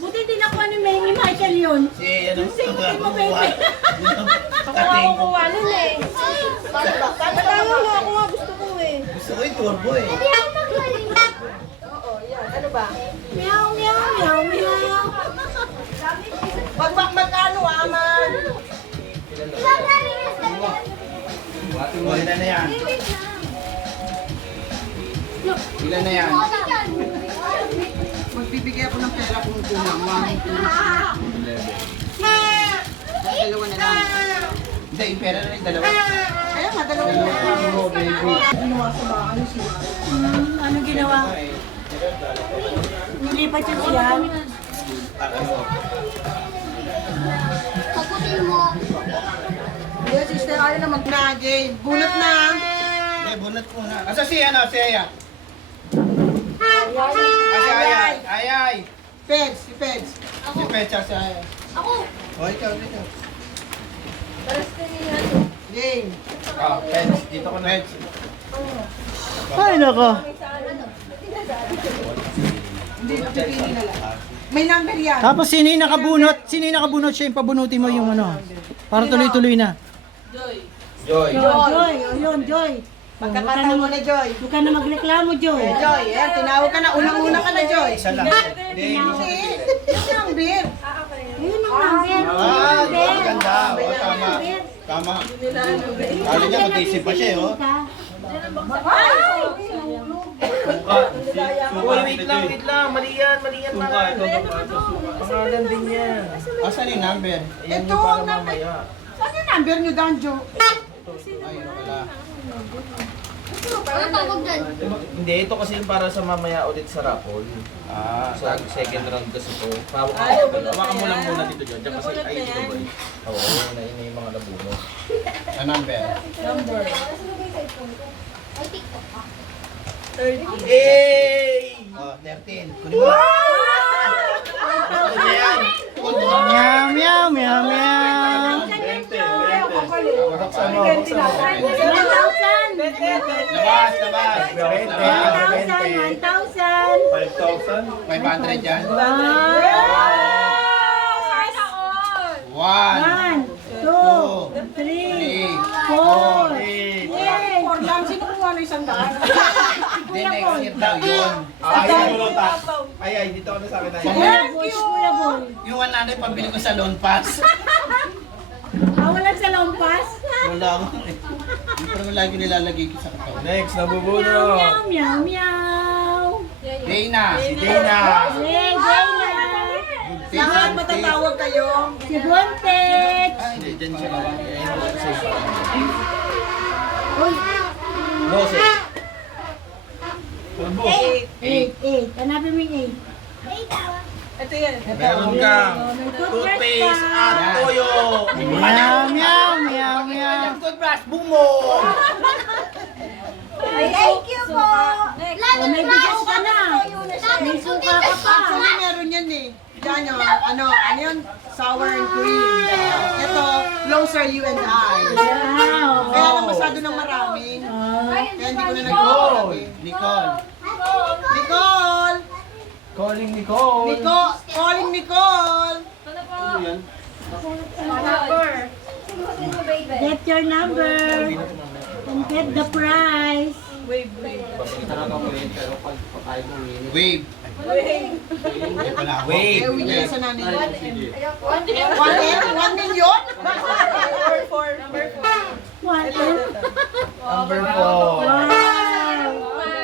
Buti hindi nakuha ni Michael yun. Si, ano, Singin mo, baby. kating ko. nun eh. Gusto ko yung turbo eh. Ano ba? Meow, meow, meow, meow. Magkano aman? O, ilan na yan? Ilan na yan? Magbibigay ako ng pera kung kulang. Dalawa na lang. Hindi, yung pera na rin dalawa. Kaya nga, dalawa na lang. Oh, baby. Ano ginawa? Nilipat siya siya. Yes, sister, ayaw na mag-nagay. Bunot na. Hindi, bunot ko na. Asa si, ano, si Aya? Si Ayay. Ayay. Peds, si Peds. Si Pecha, si Ayay. Ako. O, ikaw, ikaw. Game. Oh, Peds. Dito ko na. Peds. Ay, nako. Hindi, pipili na lang. May number yan. Tapos sino yung nakabunot? Sino yung nakabunot siya yung pabunutin mo yung ano? Para tuloy-tuloy na. Joy. Joy, o yun, Joy. Pagkakataon mo na, Joy. Huwag ka na magreklamo, Joy. Joy, tinawag ka na. Unang-una ka na, Joy. Isa lang. Hindi. Kasi, yung number. Yun ang number. Ah, maganda. O, tama. Tama. Kala niya, mag-isip pa siya, eh, oh. Uy, wait lang. Mali yan, man. Pangalan din yan. Asan yung number? Ito, number. Saan yung number niyo, Danjo? Ayun, wala. Ano tawag dyan? Hindi, ito kasi yung para sa mamaya ulit sa raffle. Ah, Sa second round kasi ito. Hawakan mo lang muna dito dyan. Kasi ay dito ba? Oo, na yun yung mga nabuno. sa number. Ay, TikTok ka. Yay! Oh, 13. Kunin mo. Ano yan? Meow, meow, meow, meow. Buksan mo, buksan mo. Labas, labas. 1,000. 500 yan. 1, 1, 2, 3, 4. Or lang, sino kumuha na isang daan? Then next year daw yun. Ay, dito ka na sa akin. Kuya Boy. Yung 100 pambili ko sa loan pass. Walang sa lampas. Wala ko eh. Yung parang lagi nilalagay ko sa katawan. Next, Meow, nabubuno. meow, meow. Dana. Si Dana. Hey, Dana. Lahat matatawag kayo. Si Bontet. Ay, hindi, dyan siya lang. Uy, 12. 8. Hanapin mo yung 8. Ito yan. Meron kang toothpaste at toyo. Meow, meow, meow, meow. Toothbrush, bumo! Thank you po. May bigas ka na. May suka ka pa. Actually, meron yan eh. Yan yung, ano yun? Sour and cream. Ito, closer you and I. Wow. Kaya lang masyado ng marami. Kaya hindi ko na nag-order. Nicole. Nicole! Calling Nicole. Calling Nicole! Get your number and get the prize. Wave. Eh, uwi niya sa nanay. 1 million? What? Number 4. Wow.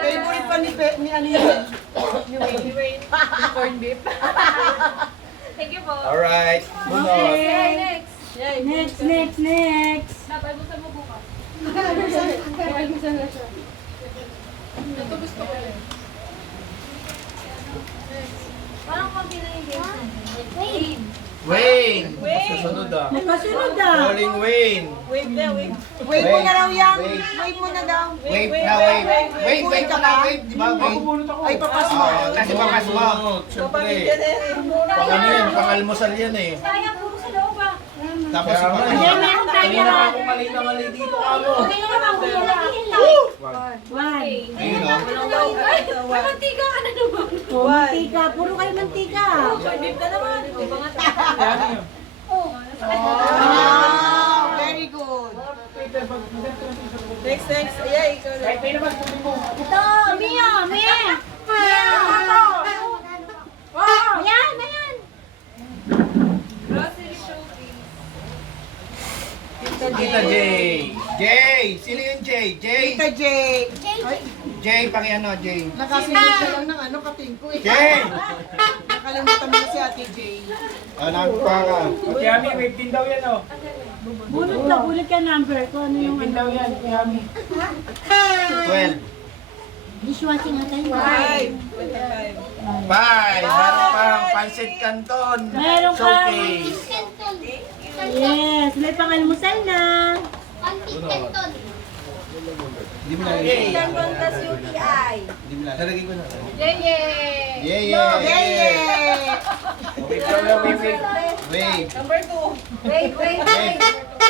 Favorite pa ni ano yun? Thank you po. Alright. Okay. Next. Dapat mo sa bukas. Parang konti na yung games. Wayne. Susunod ah. Nakasunod ah. Calling Wayne. Wave mo na raw yan. Wave mo na daw. Wave na wave. Wave ka na wave. Di ba wave? Ay, papas mo. Oo, kasi papas mo. Siyempre. Pang ano yan, pang almusal yan eh. Kaya puro sa loob ah. Tapos Hindi, meron tayo. ako mali dito ako. Okay naman ang kuya lang. One. Ayun o. Mantika ka na naman. Mantika. Puro kayo mantika. Beef na naman. Ah, very good. Ito, Mia. Ayan. Tita Jay. Jay! Sino yung Jay? Jay! Tita Jay. Jay, paki ano, Jay? Nakasunod ka lang ng ano katingko eh. Jay! Nakalimutan mo na si Ate Jay. Nagpa ka. Yami, wave din daw yan oh. Bunot ka number ko. Ano yung ano? 12. Dishwashing natin. 5. Meron pang Pancit Canton. Meron pang- Showcase. Yes, may pangalmusal na. Hindi mo nalagay. Hindi mo nalagay ko na. Yay! Yeah. Wave daw yan, wave. Wave. Wait.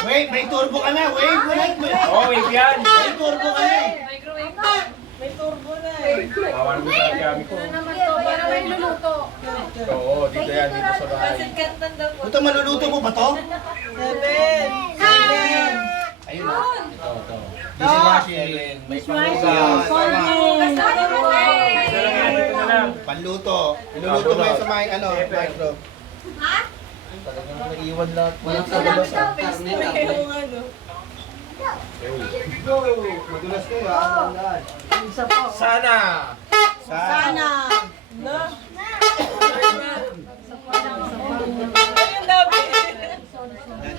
Wave, may turbo ka na. Wave. Oh, wave yan. May turbo ka na. Microwave. Bawal mo sa Yami ko. Ano naman to? Para may luluto. Oo, dito yan, dito sa bahay. Ito, maluluto mo ba to? 7. Ayun na. Ito. Dishwashing. May Dishwashing. pangluto. Dito na lang. Panluto. Iluluto mo yun sa may ano, micro. Talagang naiiwan lahat. Walang sa labas. Madulas kayo. Sana. Sana.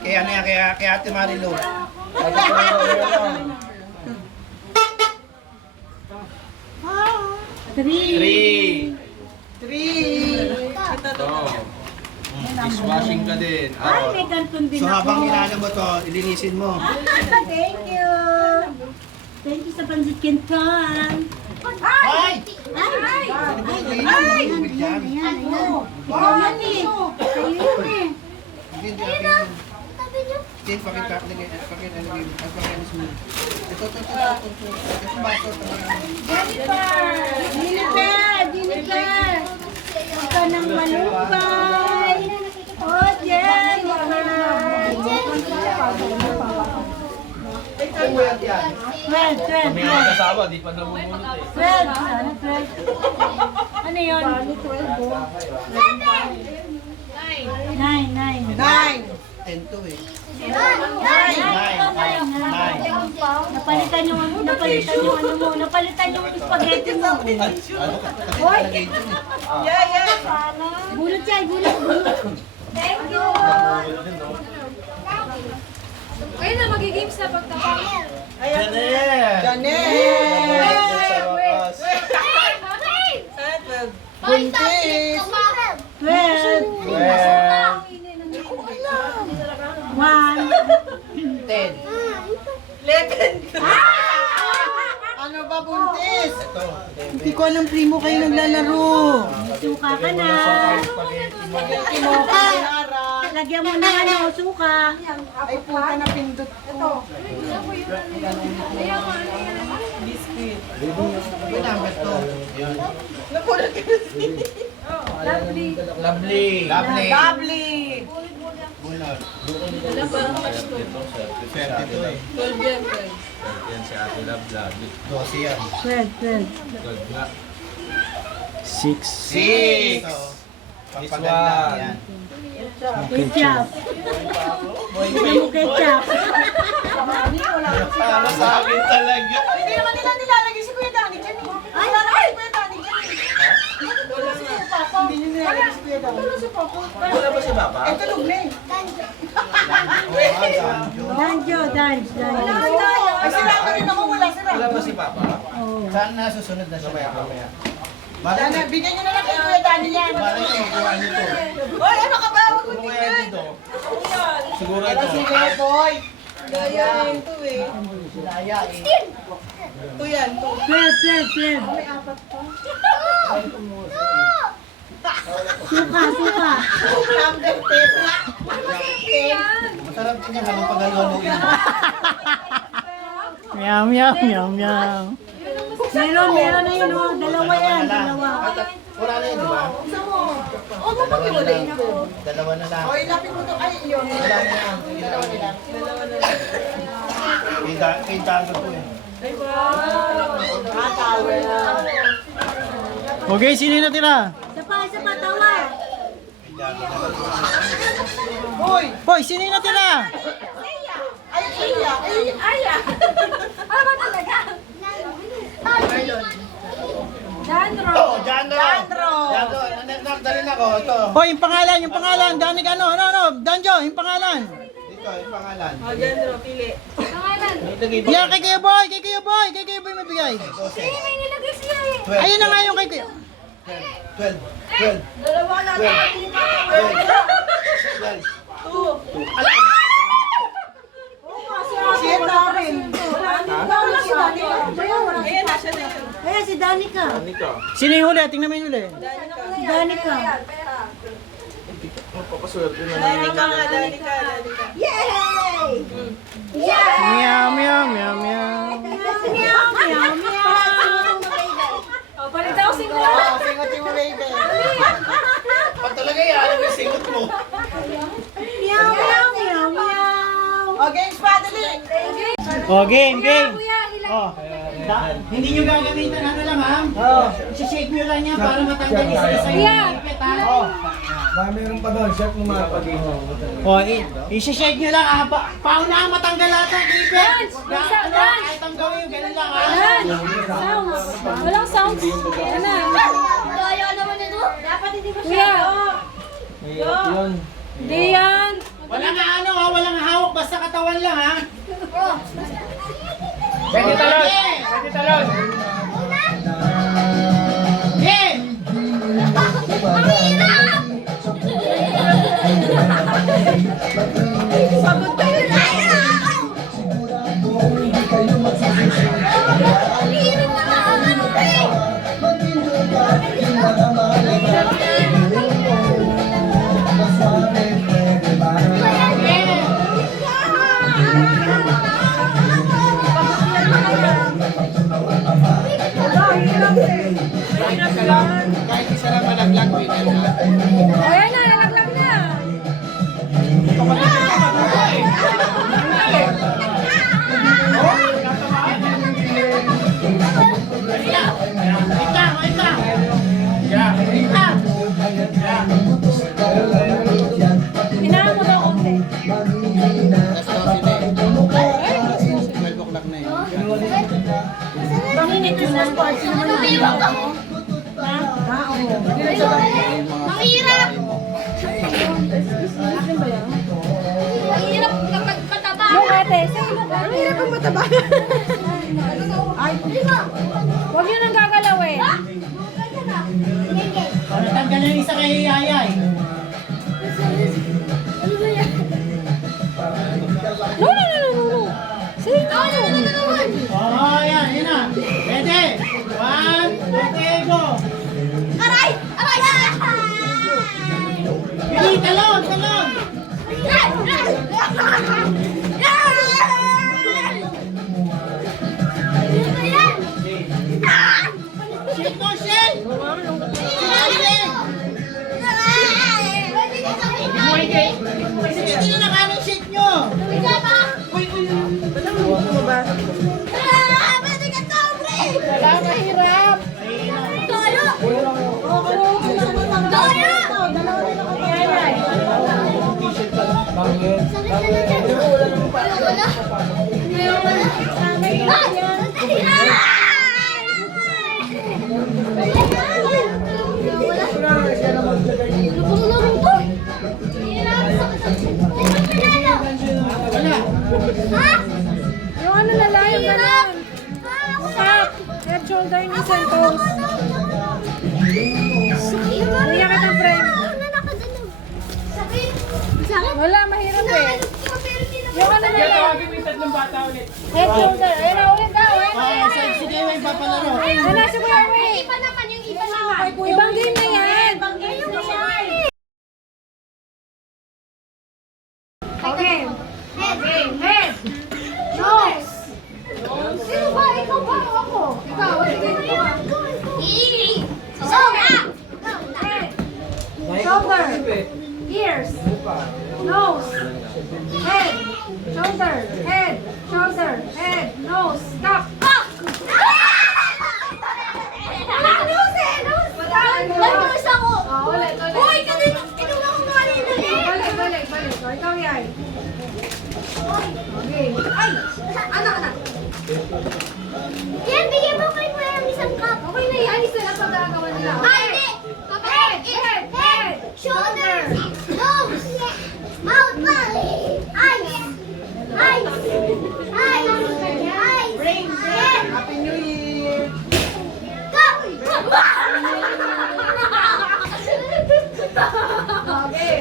Kaya ano yan, kaya Ate Marilu. Three. 3. Dishwashing ka din. Ay, may ganton din So ako. habang inaano mo to, ilinisin mo. Thank you. Thank you sa pansit canton. Ay! Ay! Tubig yan. Ayan. Ikaw yan eh. Sa'yo yun eh. Jen, pakita. Pakita. Ito baso. Jennifer! Huwag ka nang malupay. Oh, Jennifer! Fred. Kasama, di pa namumulot eh. Fred. Ano yun? 9. 10 to eh. Napalitan yung napalitan yung spaghetti mo. Hoy! Bulot siya, bulot. Thank you! Kayo na magigames na pagtapos. Janet! Buntis. 12. 1. 10. Ano ba buntis? Ito. Hindi ko alam primo kayo naglalaro. Suka ka na. Kimoka, Yara. Lagyan mo na ano, suka. Ay puta na pindot ko. May number to. Lovely. Lovely. Six. Pampaganda yan. Ketchup. Gusto mo ketchup? Para sa akin talaga. Hindi naman nila nilalagay si Kuya Danny dyan eh. Wala naman si Kuya Danny dyan eh. Wala si Papa. Hindi nyo nilalagay si Kuya Danny. Wala si Papa. Wala ba si Papa? Eh, tulog na eh. Danjo, dance, dance. Ay, sirado rin ako. Wala sirado. Wala ba si Papa? Saan na susunod na siya? Mamaya. Dana, bigyan nyo na lang kay Kuya Danny yan. Malay ko, kuha nito. Hoy, ano ka ba? Huwag mo Kung kaya tingnan. dito. Siguro Wala ito. si Kuya Boy. Pleb. Suka. Number 10. Masarap din yan habang pag-aluluin. Meow, meow, meow, meow. Meron na yun, oh. Dalawa yan, dalawa. Wala na yun, di ba? O, mapag-iwalay na. Dalawa na lang. O, ilapit mo to. Ay, yun. Wala na yan. Dalawa nila. Kay Tango to eh. Tawel. Okay, sino na tira? Isa pa, tawa. Hoy! Hoy, sino na tira? Ay, Iya. Ano ba talaga? Dandro. Oh, Jandro! Jandro! Jandro, nagdalin ako. Ito. Hoy, yung pangalan. Dani ka, ano, Danjo, yung pangalan. Dito, yung pangalan. Pangalan. Yeah, kay Kuya Boy may bigay. Sige, may nilagay siya eh. Ayun na nga yung kay Kuya. 12. Dalawa na. 12. Siya namin. Wala si Danny. Ayan, si Danica. Sino yung huli? Tingnan mo yung huli. Si Danica. Meow, meow, meow, meow. O, palit ako siguro. Oh, singot yung baby. Pag talaga yan, ano yung singot mo? Meow. O, games padali. Oh, game. Kuya, ilan? Oh. Hindi nyo gagamitan ano lang ha? Oh. Shake nyo lang yan para matanggal yung sa Kuya, Meron pa doon, chef mo mapag-iho. Oh, i-shake nyo lang ha. Paunahan matanggal lahat ang ipit. Kahit ang gawin yung ganun lang ha. sounds. Walang sounds. Yan na. Kaya naman ito. Dapat hindi ko Kuya. Yun. Hindi yan. Walang ano ha, walang hawak, basta katawan lang ha. Pwede talon! Game! Pagod kayo na. Hirap na nakakano kayo. Kahit isa lang malaglag, winner na. O, yan na. Nalaglag na. Hinaan mo daw konti. Panginit na sa sports naman. Ang hirap. Ang hirap kapag mataba. Yung ate, sa'yo mo. Ang hirap ang mataba. Huwag yun ang gagalawin. Natanggal yung isa kay Yayay. No. Sige, no. Oh, yan na. Ready? 1, 2, go. Aray! Hindi, talon. Shake no shake. Shake. hindi na nakanin shake nyo. Yung ano na lang, yung ganun. Up, head, shoulder, knees, and toes. Bigyan ka ng frame. Wala, mahirap eh. Yung ano na lang. Head, shoulder. Ayun na, ulit na. Sige, may papalaro. Ayun na, si Kuya Ray. Ibang game na yan. Okay. Head. Nose. Sino ba? Ikaw ba o ako? Ikaw. Head. Shoulder. Ears. Nose. Head. Shoulder. Head. Shoulder. Head. Nose. Stop. Balik. O, ikaw yan. Okay. Ay! Anak. Yan, bigyan mo kay Kuya ang isang cup. Okay na yan. Isa lang pagkagawa nila. Hindi! Head! Shoulders! Nose! Mouth! Eyes! Brain! Head! Happy New Year! Cup! Okay.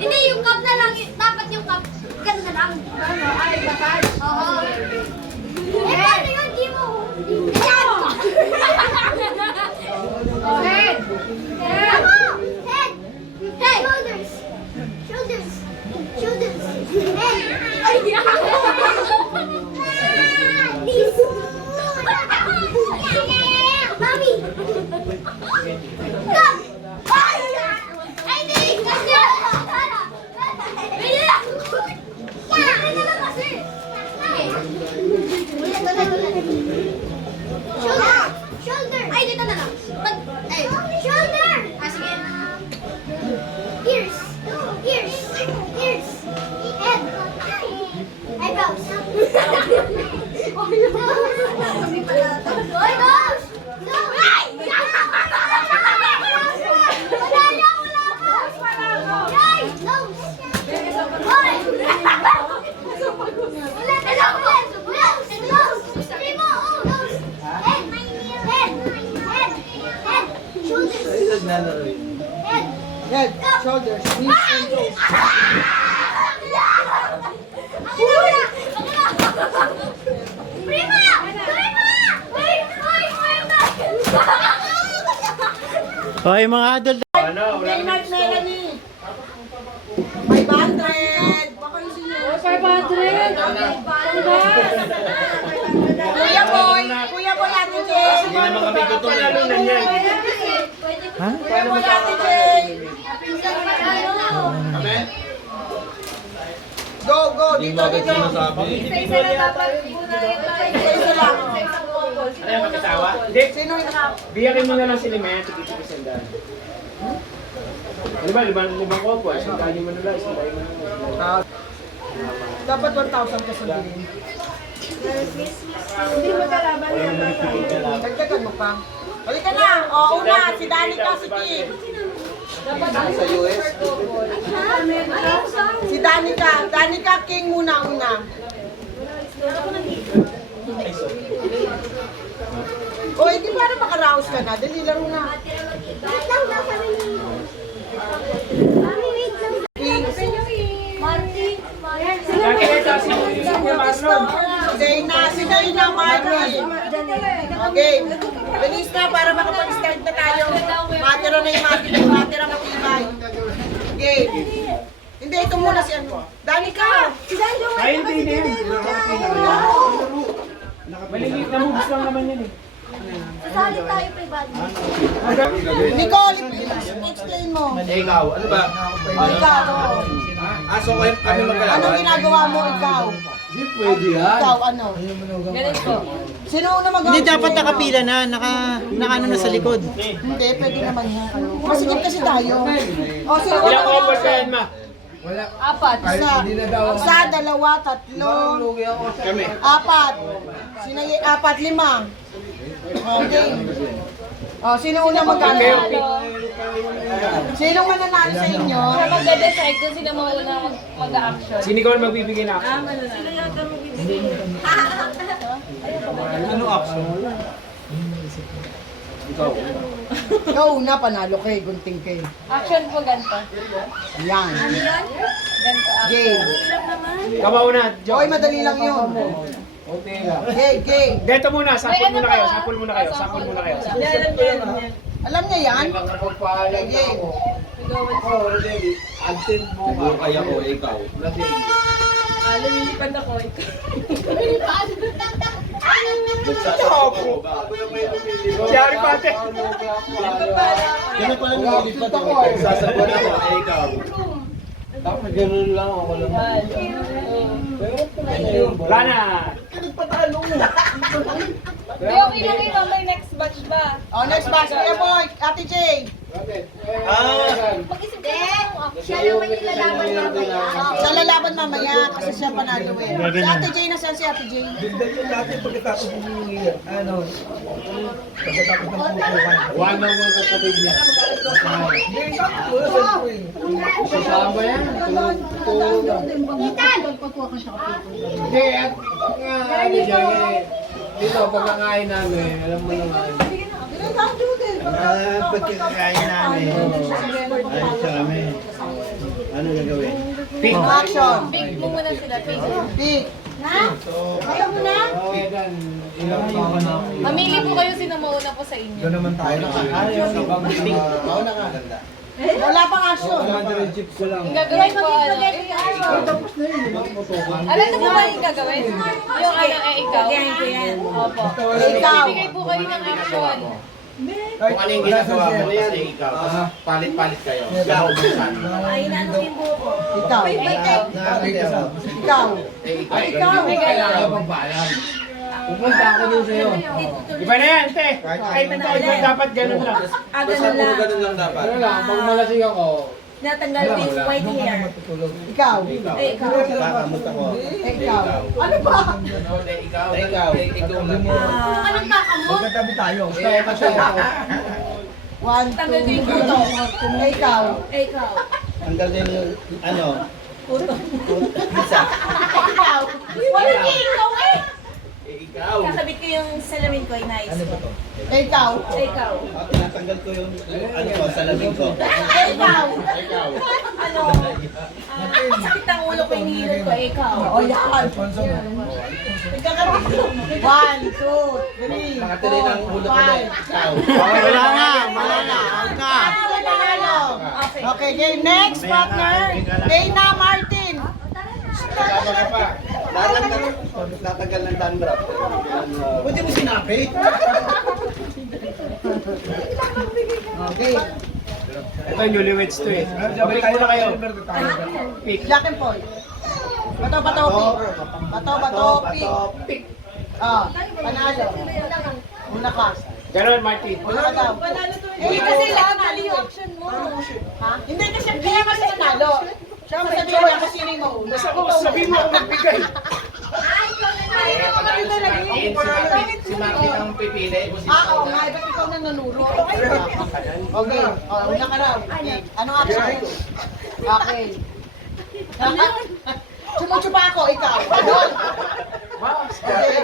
Hindi, yung cup na lang. Dapat yung cup. Ganun na lang. Ano? Ay, lapad? Oo. Paano yun? Di mo. Ayan! Oh, head. Head. Head! Shoulders! Head! Ay! Knees! Mami! Cup! Ay, di! Kasi! Pwede lang! Pwede lang kasi! Shoulder! Ay, dito na lang! Shoulder! Ah, sige. Ears! Head! Eyebrows! Oy, nose! Ay! Ay! Nose! Oy! Head, shoulders, knees, and toes. Hoy, mga adult. Kay Mark Melanie. 500. Baka yung sinyo. 500. Kuya Boy Ate Jay. Hindi naman kami gutom eh. Kuya Boy Ate Jay. Go. Dito. sinasabi. Isa lang. Ano yung mag-asawa? Hindi. Sino yung Biyakin mo na lang sila may tigil-tigil sandaan. Ano ba? Limang kopo. Sandaan mo na lang. Sandaan mo na lang. dapat 1,000 ka sabihin. Hindi magkalaban yan. Dagdagan mo pa. Halika na. O, una. Si Danica, si Kim. Sa US? Si Danica. Danica, King muna, una. O, hindi para makaraos ka na. Dali laro na. Wait lang daw kami ni... Mami, wait lang. King. Marty. Si Dana, Martin. Okay. Bilis na para makapag-start na tayo. Matira na yung matira matibay. Okay. Hindi, ito muna si ano. Danica! Si Danjo! Ay, hindi na yan. Maliliit na moves lang naman yan eh. Sasali tayo private. Nicole, explain mo. Ikaw, ano ba? Ikaw, oo. So kami magkalaban? Anong ginagawa mo ikaw? Hindi pwede yan. Ikaw, ano? Sino una mag-out? Hindi dapat nakapila na, naka ano na sa likod. Hindi, pwede naman yan. Masikip kasi tayo. O, sino una Ilang mag-out? offers ka yan, ma? Isa, dalawa, tatlo, Kami. apat. Sino yung apat, lima? Okay. O, sino una mag-out? Sino mananalo sa inyo? Magde-decide kung sino mauna mag-action. Si Nicole magbibigay na ako. Ano action? Ikaw una, panalo kay, gunting kay. Action po ganito. Yan. Ganito. Game. Kamaw na. Hoy, madali lang yun. Game, game. Dito muna, sample May ano muna pa? kayo, sample muna kayo, sample muna kayo. Alam niya yan? Game. Kaya ko, ikaw. Lumilipad ako. Si Harry Potter. Ganun pala nililipat ako. Sasagot ako, ikaw. Dapat ganun lang ako lang. Wala na. Di, okay lang yun. May next batch ba? O, next batch. Kuya Boy, Ate Jay. Mag-isip ka lang. Siya naman yung lalaban mamaya. Siya lalaban mamaya kasi siya panalo eh. Si Ate Jay, nasaan si Ate Jay? One na mga kapatid niya. Kasama yan. Hindi, at nga, ano dyan eh. Dito, pagkakain namin, alam mo naman. Pagkakain namin. Ayos sa kami. Ano gagawin? Pick. Action. Big mo muna sila. Big. Big. Ayaw mo na? Ilan, ilang taon na. Mamili po kayo sino mauna po sa inyo. naman tayo. Mauna ka. Wala pang action. Chips ko lang. Yung gagawin po, ano? Alam mo ba yung gagawin? Yung ano, ikaw? Opo. Ikaw. Bibigay po kayo ng action. Kung ano yung ginagawa mo kasi ikaw, tapos palit-palit kayo. Ikaw, busan. Ikaw. Ikaw. Ikaw. Kailangan magbalan. Pupunta ako dun sa'yo. Iba na yan, te. Kahit ito, dapat ganun lang. Ganun lang dapat. Ano lang, pag malasing ako, Natanggal ko yung white hair. Ikaw. Kakamot ako. Ikaw. Ano ba? Ikaw. Ikaw lang. Anong kakamot? magkatabi tayo. Kaya kasi ako. 1, 2, ikaw. Ikaw. Tanggal din yung ano. Isa. Wala ikaw eh. Ikaw. Kakabit ko yung salamin ko, nice. Ano ba to? Ikaw. Ikaw. Tinatanggal ko yung ano ko, salamin ko. Ikaw. Ikaw. Ano? Sakit ang ulo ko yung hilot ko, ikaw. O yan. Sponsor mo. 1, 2, 3, Nakatili ng ulo ko din. 4, 5. Ikaw. Wala na. Wala na. Out na. Okay, game next partner. Dana Martin. Kasama ka pa. Tatagal ng dandruff. Pwede mo sinabi? Okay. Ito newlyweds to eh. Balik muna kayo. Pick. Jack and Paul. Bato, bato, pick. Bato, bato, pick. Ah, panalo. Una ka. Ganon, Martin. Una ka daw. Hindi kasi lahat mali yung action mo. Ha? Hindi kasi kaya kasi nanalo. Siya ang sabi ko yung sino yung mauna. Basta ako, sabihin mo ako magbigay. Si Martin ang pipili. Oo nga, ba't ikaw na nanuro? Okay, una ka raw. Okay. Anong action? Okay. Sumuchupa ako, ikaw. Doon. Okay.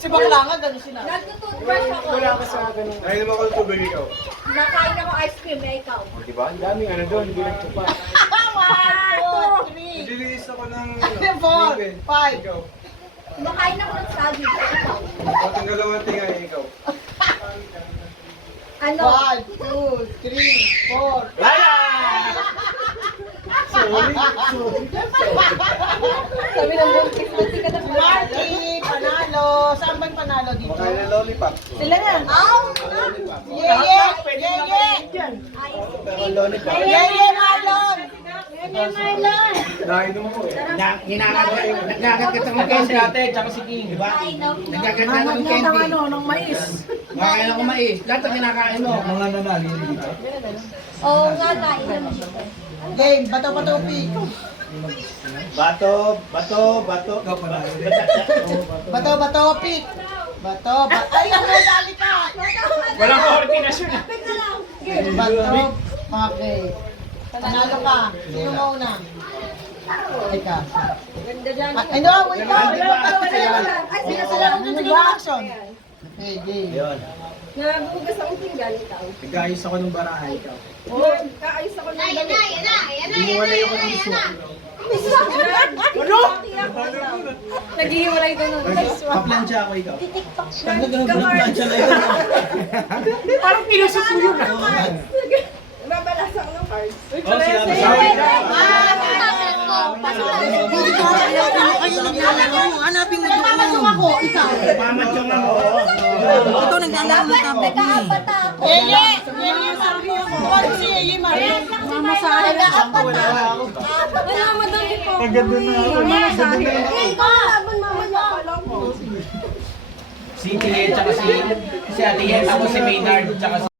Si Bakla nga, gano'n sinabi. Nagtutoothbrush ako. Wala ka sa ganun. Ay, naman ko tubig ikaw. Nakain ako ice cream, ikaw. Diba? Ang daming ano doon, hindi nagtupa. 1, 2, 3, Nililis ako ng 4, 5. Makain ako ng saging. Ikaw. Tanggal ang tinga ikaw. Ano? 1, 2, 3, 4. Wala! Sabi ng buntis, buntis ka na. Marky, panalo. panalo? Saan ba yung panalo dito? Makain ng lollipop. Sila na. Yeye! Yeye! Yeye Marlon! Yeye Marlon! Dahil naman ko eh. Nagagat ka ng candy. Ate, tsaka si King, di ba? Nagagat ka ng candy. Ng mais. Kakain ako mais. Lahat ang kinakain mo. Mga nanali dito. Oo nga, kain naman dito. Game, bato-bato pick. Bato. Bato-bato pick. Ay, ako dali ka! Walang koordinasyon. Bato. Okay. Panalo ka. Sino mauna? Ika. Ay, no, wait lang. Ay, sila action. Okay, game. Yun. Nagugas akong pinggan, ikaw. Nag-ayos ako ng barahay ikaw. Kaayos ako ng Yan na, yan na, yan na, yan na, yan na. Naghihiwalay doon. Paplansya ako ikaw. Nagplansya na yun. Parang pinusok mo yun. Babalasa ako ng cards. Hindi ko kayo naglalaro. Hanapin mo doon. Ako, ikaw. Mamatyo nga mo. Ikaw naglalaro ng tablet mo. Yeye! Yeye, sabi ako. Ano si Yeye, Mari? Mama sa akin. Wala, madali po. Ang ganda na. Mama sa akin. Ikaw, laban mama niya. Alam ko. Si Ate Yen, tsaka si Ate Yen, ako si Maynard, tsaka si